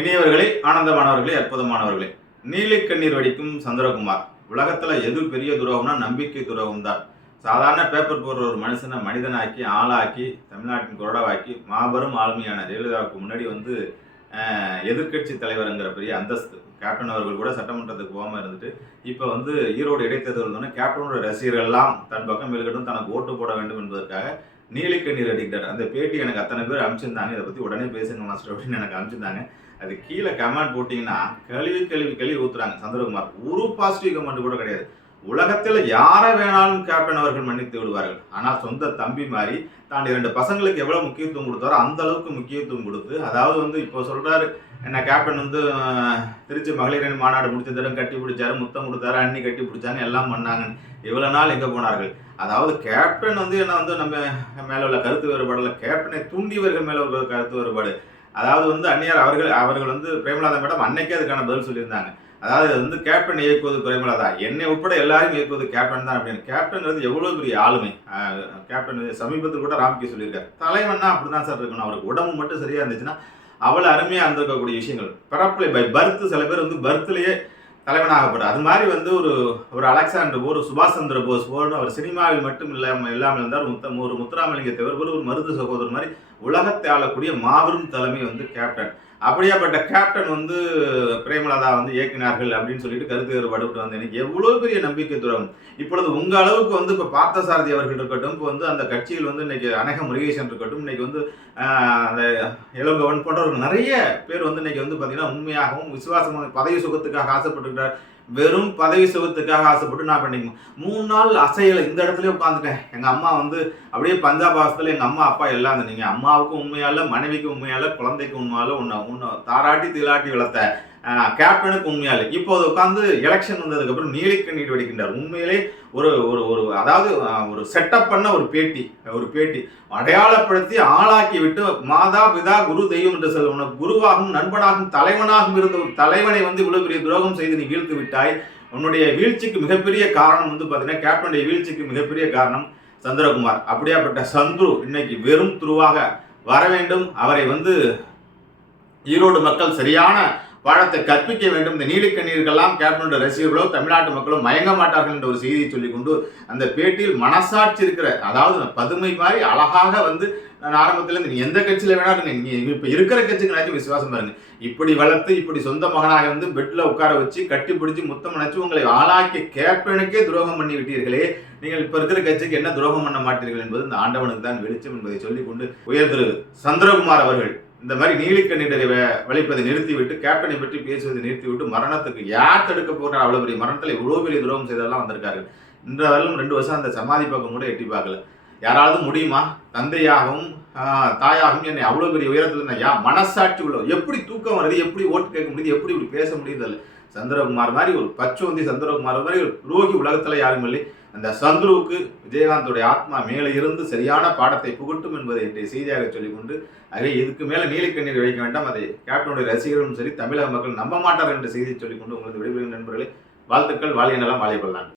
இனியவர்களே, ஆனந்தமானவர்களே, அற்புதமானவர்களே, நீலி கண்ணீர் வடிக்கும் சந்திரகுமார். உலகத்துல எது பெரிய துரோகம்னா நம்பிக்கை துரோகம் தான். சாதாரண பேப்பர் போடுற ஒரு மனுஷனை மனிதனாக்கி ஆளாக்கி தமிழ்நாட்டின் கொறடாவாக்கி மாபெரும் ஆளுமையான ஜெயலலிதாவுக்கு முன்னாடி எதிர்கட்சி தலைவருங்கிற பெரிய அந்தஸ்து. கேப்டன் அவர்கள் கூட சட்டமன்றத்துக்கு போகாமல் இருந்துட்டு இப்போ ஈரோடு இடைத்தேர்தல் வந்தோடனே கேப்டனோட ரசிகர்கள் எல்லாம் தன் பக்கம் இருக்கட்டும், தனக்கு ஓட்டு போட வேண்டும் என்பதற்காக நீலி கண்ணீர் அடிக்கிறார். அந்த பேட்டி எனக்கு அத்தனை பேர் அனுப்பிச்சிருந்தாங்க. இதை பற்றி உடனே பேசுங்க மாஸ்டர் அப்படின்னு எனக்கு அனுப்பிச்சிருந்தாங்க. அது கீழே கமெண்ட் போட்டிங்கன்னா கழுவி ஊத்துறாங்க. சந்திரகுமார் ஒரு பாசிட்டிவ் கமெண்ட் கூட கிடையாது. உலகத்தில் யாரை வேணாலும் கேப்டன் அவர்கள் மன்னித்து விடுவார்கள். ஆனால் சொந்த தம்பி மாதிரி தான் 2 பசங்களுக்கு எவ்வளோ முக்கியத்துவம் கொடுத்தாரோ அந்த அளவுக்கு முக்கியத்துவம் கொடுத்து, அதாவது இப்போ சொல்கிறாரு, என்ன கேப்டன் திருச்சி மகளிரணி மாநாடு முடிச்ச தடவை கட்டி பிடிச்சாரு, முத்தம் கொடுத்தாரு, அண்ணி கட்டி பிடிச்சாங்க, எல்லாம் பண்ணாங்க. இவ்வளோ நாள் எங்கே போனார்கள்? அதாவது கேப்டன் என்ன நம்ம மேலே உள்ள கருத்து வேறுபாடில் கேப்டனை தூண்டியவர்கள் மேலே உள்ள கருத்து வேறுபாடு. அதாவது அந்நியார் அவர்கள் பிரேமலாதா மேடம் அன்னைக்கே அதுக்கான பதில் சொல்லியிருந்தாங்க. அதாவது கேப்டன் இயக்குவது பிரேமலாதா, என்னை உட்பட எல்லாரும் இயக்குவது கேப்டன் தான் அப்படின்னு. கேப்டன் எவ்வளோ பெரிய ஆளுமை. கேப்டன் சமீபத்தில் கூட ராம்கே சொல்லியிருக்காரு, தலைவன்னா அப்படிதான் சார் இருக்கணும், அவருக்கு உடம்பு மட்டும் சரியா இருந்துச்சுன்னா அவ்வளோ அருமையாக இருந்திருக்கக்கூடிய விஷயங்கள். பிறப்பில் பை பர்த் சில பேர் பர்த்லேயே தலைவனாகப்பட்டார். அது மாதிரி ஒரு அலெக்சாண்டர் ஒரு சுபாஷ் சந்திர போஸ் போல் அவர் சினிமாவில் மட்டும் இல்லாமல் இருந்தார். ஒரு முத்துராமலிங்க தேவர் ஒரு மருது சகோதரர் மாதிரி உலகத்தை ஆளக்கூடிய மாபெரும் தலைமை கேப்டன். அப்படியாப்பட்ட கேப்டன் பிரேமலதா இயக்கினார்கள் அப்படின்னு சொல்லிட்டு கருத்து வேறுபாடு எனக்கு எவ்வளோ பெரிய நம்பிக்கை துரோகம். இப்பொழுது உங்கள் அளவுக்கு இப்போ பார்த்தசாரதி அவர்கள் இருக்கட்டும், இப்போ அந்த கட்சியில் இன்னைக்கு அனக முருகேசன் இருக்கட்டும், இன்னைக்கு அந்த இளங்கவன் போன்றவர்கள் நிறைய பேர் இன்னைக்கு பார்த்தீங்கன்னா உண்மையாகவும் விசுவாசமாக பதவி சுகத்துக்காக ஆசைப்பட்டுக்கிறார். வெறும் பதவி சுகத்துக்காக ஆசைப்பட்டு நான் பண்ணிக்கணும். 3 நாள் அசையலை இந்த இடத்துல உட்காந்துட்டேன். எங்கள் அம்மா அப்படியே பஞ்சாப் வாசத்தில் எங்கள் அம்மா அப்பா எல்லாம் நீங்கள் அம்மாவுக்கும் உண்மையால, மனைவிக்கும் உண்மையால, குழந்தைக்கும் உண்மையால உன்னை தாராட்டி தீளாட்டி வளர்த்த கேப்டனுக்கு உண்மையால இப்போது உட்காந்து எலெக்ஷன் வந்ததுக்கப்புறம் நீலி கண்ணீர் வடிக்கின்றார். உண்மையிலே அதாவது ஒரு செட்டப் பண்ண ஒரு பேட்டி அடையாளப்படுத்தி ஆளாக்கி விட்டு மாதா பிதா குரு தெய்வம் என்று சொல்ல உனக்கு குருவாகவும் நண்பனாகவும் தலைவனாகவும் இருந்த ஒரு தலைவனை இவ்வளவு பெரிய துரோகம் செய்து நீ வீழ்த்து விட்டாய். உன்னுடைய வீழ்ச்சிக்கு மிகப்பெரிய காரணம் பார்த்தீங்கன்னா கேப்டனுடைய வீழ்ச்சிக்கு மிகப்பெரிய காரணம் சந்திரகுமார். அப்படியாப்பட்ட சந்துரு இன்னைக்கு வெறும் துருவாக வர வேண்டும். அவரை ஈரோடு மக்கள் சரியான பாடத்தை கற்பிக்க வேண்டும். இந்த நீலி கண்ணீர்களெல்லாம் கேப்டனுடைய ரசிகர்களோ தமிழ்நாட்டு மக்களோ மயங்க மாட்டார்கள் என்ற ஒரு செய்தியை சொல்லிக்கொண்டு அந்த பேட்டியில் மனசாட்சி இருக்கிற, அதாவது பதுமை மாதிரி அழகாக நான் ஆரம்பத்தில் நீ எந்த கட்சியில் வேணாலும் நீங்கள் இப்போ இருக்கிற கட்சிக்கு நினைச்சு விசுவாசம் பாருங்க. இப்படி வளர்த்து இப்படி சொந்த மகனாக பெட்டில் உட்கார வச்சு கட்டி பிடிச்சி முத்தம் நினைச்சு உங்களை ஆளாக்கி கேப்டனுக்கே துரோகம் பண்ணி விட்டீர்களே, நீங்கள் இப்போ இருக்கிற கட்சிக்கு என்ன துரோகம் பண்ண மாட்டீர்கள் என்பது இந்த ஆண்டவனுக்கு தான் வெளிச்சம் என்பதை சொல்லிக்கொண்டு உயர் திரு சந்திரகுமார் அவர்கள் இந்த மாதிரி நீலி கண்ணீரை வலிப்பதை நிறுத்திவிட்டு கேப்டனை பற்றி பேசுவதை நிறுத்திவிட்டு மரணத்துக்கு யார் தடுக்க போகிறார்? அவ்வளோ பெரிய மரணத்தில் இவ்வளோ பெரிய துரோகம் செய்தெல்லாம் வந்திருக்காரு. இன்ற வரலும் 2 வருஷம் அந்த சமாதி பக்கம் கூட எட்டி பார்க்கல. யாராவது முடியுமா? தந்தையாகவும் தாயாகவும் என்னை அவ்வளோ பெரிய உயரத்தில் இருந்தால் மனசாட்சி உள்ள எப்படி தூக்கம் வருது, எப்படி ஓட்டு கேட்க முடியுது, எப்படி இப்படி பேச முடியுது? சந்திரகுமார் மாதிரி ஒரு பச்சோந்தி சந்திரகுமார் மாதிரி ஒரு துரோகி உலகத்தில் யாரும் இல்லை. அந்த சந்துருவுக்கு விஜயகாந்தோடைய ஆத்மா மேலே இருந்து சரியான பாடத்தை புகட்டும் என்பதை இன்றைய செய்தியாக சொல்லிக்கொண்டு, ஆகவே இதுக்கு மேலே நீலி கண்ணீர் வைக்க வேண்டாம், அதை கேப்டனுடைய ரசிகர்களும் சரி தமிழக மக்கள் நம்ப மாட்டார்கள் என்ற செய்தியை சொல்லிக்கொண்டு உங்களது விடைபெறும் நண்பர்களே, வாழ்த்துக்கள், வாழிய நலம், வாழிய பல்லாண்டு.